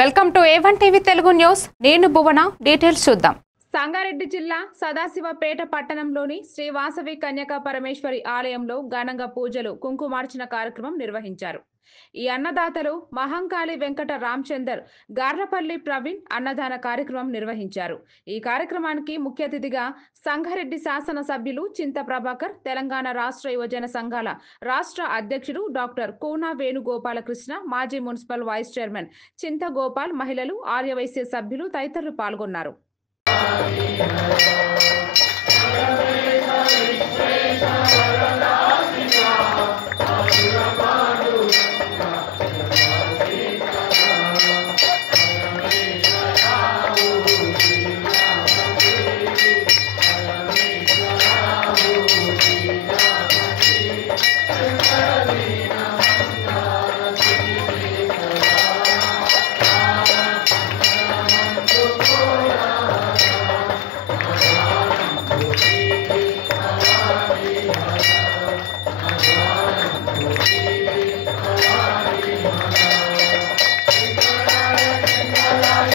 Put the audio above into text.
Welcome to A1 TV Telugu news. నేను భువన. Details చూద్దాం. సంగారెడ్డి జిల్లా సదాశివపేట పట్టణంలోని శ్రీ వాసవి కన్యకా పరమేశ్వరి ఆలయంలో ఘనంగా పూజలు కుంకుమార్చన కార్యక్రమం నిర్వహించారు. ఈ అన్నదాతలు మహంకాళి వెంకట రామచందర్, గార్లపల్లి ప్రవీణ్ అన్నదాన కార్యక్రమం నిర్వహించారు. ఈ కార్యక్రమానికి ముఖ్య అతిథిగా సంగారెడ్డి శాసన సభ్యులు చింత ప్రభాకర్, తెలంగాణ రాష్ట్ర యువజన సంఘాల రాష్ట్ర అధ్యక్షుడు డాక్టర్ కూనా వేణుగోపాలకృష్ణ, మాజీ మున్సిపల్ వైస్ చైర్మన్ చింత గోపాల్, మహిళలు, ఆర్యవైశ్య సభ్యులు తదితరులు పాల్గొన్నారు.